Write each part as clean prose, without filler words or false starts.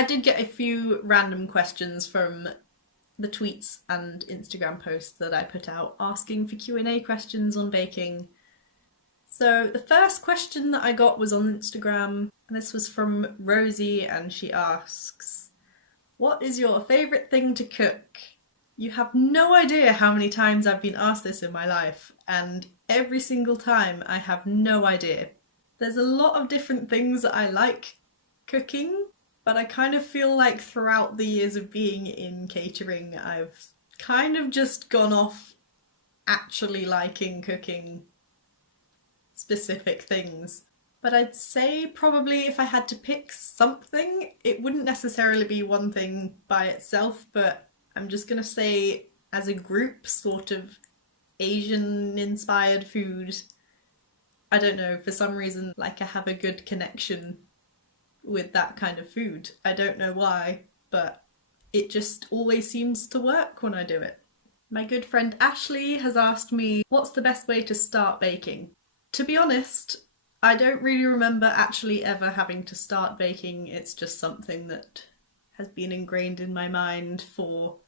I did get a few random questions from the tweets and Instagram posts that I put out asking for Q&A questions on baking. So the first question that I got was on Instagram, and this was from Rosie, and she asks, "What is your favourite thing to cook?" You have no idea how many times I've been asked this in my life, and every single time I have no idea. There's a lot of different things that I like cooking, but I kind of feel like throughout the years of being in catering, I've kind of just gone off actually liking cooking specific things. But I'd say probably if I had to pick something, it wouldn't necessarily be one thing by itself, but I'm just gonna say as a group, sort of Asian inspired food. I don't know, for some reason, like I have a good connection with that kind of food. I don't know why, but it just always seems to work when I do it. My good friend Ashley has asked me, what's the best way to start baking? To be honest, I don't really remember actually ever having to start baking. It's just something that has been ingrained in my mind for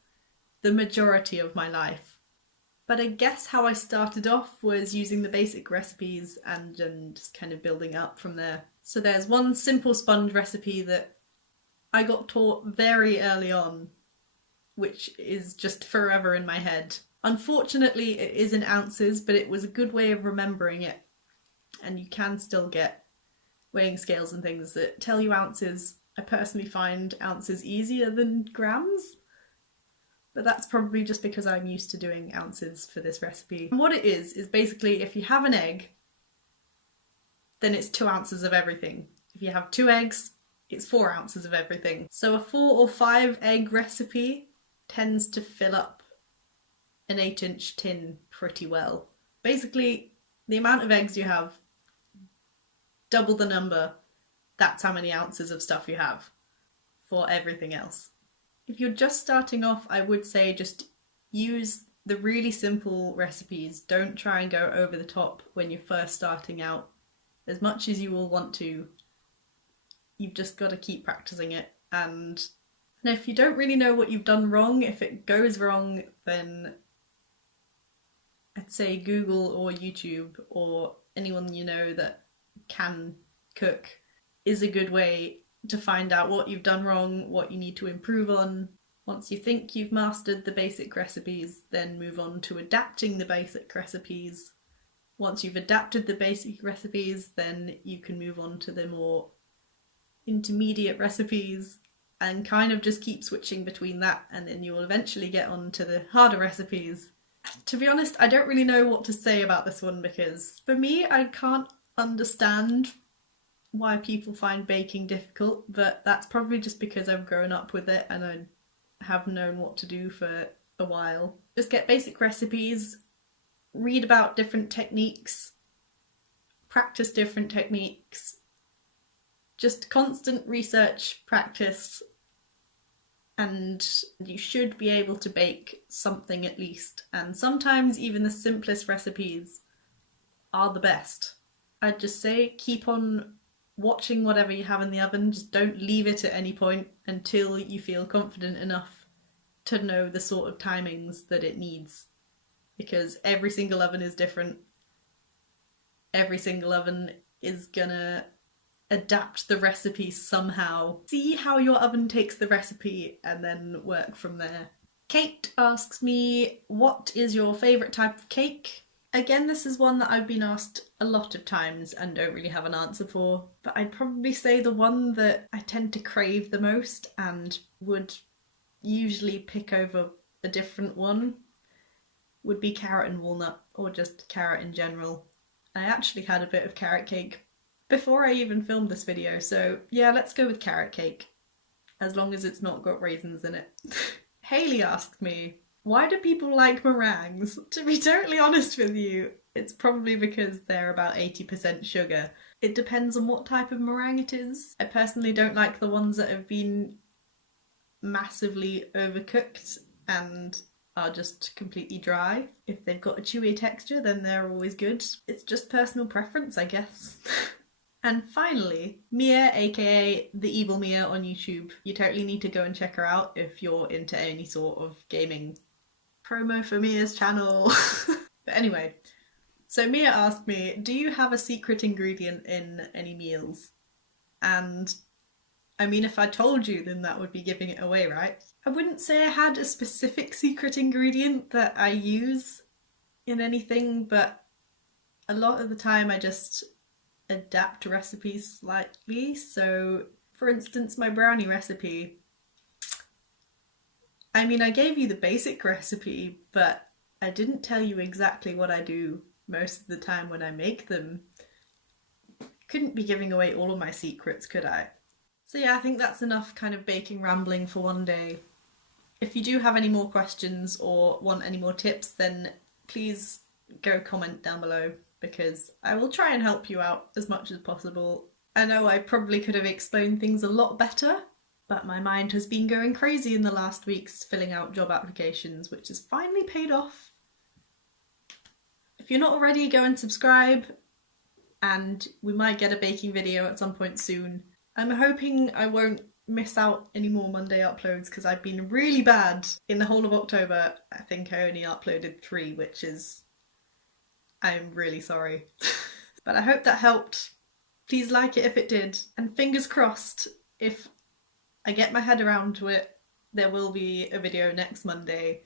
the majority of my life. But I guess how I started off was using the basic recipes and just kind of building up from there. So there's one simple sponge recipe that I got taught very early on, which is just forever in my head. Unfortunately, it is in ounces, but it was a good way of remembering it. And you can still get weighing scales and things that tell you ounces. I personally find ounces easier than grams, but that's probably just because I'm used to doing ounces for this recipe. And what it is basically if you have an egg, then it's 2 ounces of everything. If you have 2 eggs, it's 4 ounces of everything. So a 4 or 5 egg recipe tends to fill up an 8-inch tin pretty well. Basically, the amount of eggs you have, double the number, that's how many ounces of stuff you have for everything else. If you're just starting off, I would say just use the really simple recipes. Don't try and go over the top when you're first starting out. As much as you will want to, you've just got to keep practicing it. And if you don't really know what you've done wrong, if it goes wrong, then I'd say Google or YouTube or anyone you know that can cook is a good way to find out what you've done wrong, what you need to improve on. Once you think you've mastered the basic recipes, then move on to adapting the basic recipes. Once you've adapted the basic recipes, then you can move on to the more intermediate recipes and kind of just keep switching between that, and then you will eventually get on to the harder recipes. To be honest, I don't really know what to say about this one because for me, I can't understand why people find baking difficult, but that's probably just because I've grown up with it and I have known what to do for a while. Just get basic recipes, read about different techniques, practice different techniques, just constant research, practice, and you should be able to bake something at least. And sometimes even the simplest recipes are the best. I'd just say keep on watching whatever you have in the oven, just don't leave it at any point until you feel confident enough to know the sort of timings that it needs. Because every single oven is different. Every single oven is gonna adapt the recipe somehow. See how your oven takes the recipe and then work from there. Kate asks me, what is your favourite type of cake? Again, this is one that I've been asked a lot of times and don't really have an answer for, but I'd probably say the one that I tend to crave the most and would usually pick over a different one would be carrot and walnut, or just carrot in general. I actually had a bit of carrot cake before I even filmed this video, so yeah, let's go with carrot cake, as long as it's not got raisins in it. Hayley asked me, why do people like meringues? To be totally honest with you, it's probably because they're about 80% sugar. It depends on what type of meringue it is. I personally don't like the ones that have been massively overcooked and are just completely dry. If they've got a chewy texture, then they're always good. It's just personal preference, I guess. And finally, Mia, aka The Evil Mia on YouTube. You totally need to go and check her out if you're into any sort of gaming promo for Mia's channel. But anyway, so Mia asked me, do you have a secret ingredient in any meals? And I mean, if I told you, then that would be giving it away, right? I wouldn't say I had a specific secret ingredient that I use in anything, but a lot of the time I just adapt recipes slightly. So, for instance, my brownie recipe, I mean, I gave you the basic recipe, but I didn't tell you exactly what I do most of the time when I make them. Couldn't be giving away all of my secrets, could I? So yeah, I think that's enough kind of baking rambling for one day. If you do have any more questions or want any more tips, then please go comment down below, because I will try and help you out as much as possible. I know I probably could have explained things a lot better, but my mind has been going crazy in the last weeks filling out job applications, which has finally paid off. If you're not already, go and subscribe, and we might get a baking video at some point soon. I'm hoping I won't miss out any more Monday uploads because I've been really bad. In the whole of October, I think I only uploaded 3, which is... I'm really sorry. But I hope that helped. Please like it if it did. And fingers crossed, if I get my head around to it, there will be a video next Monday.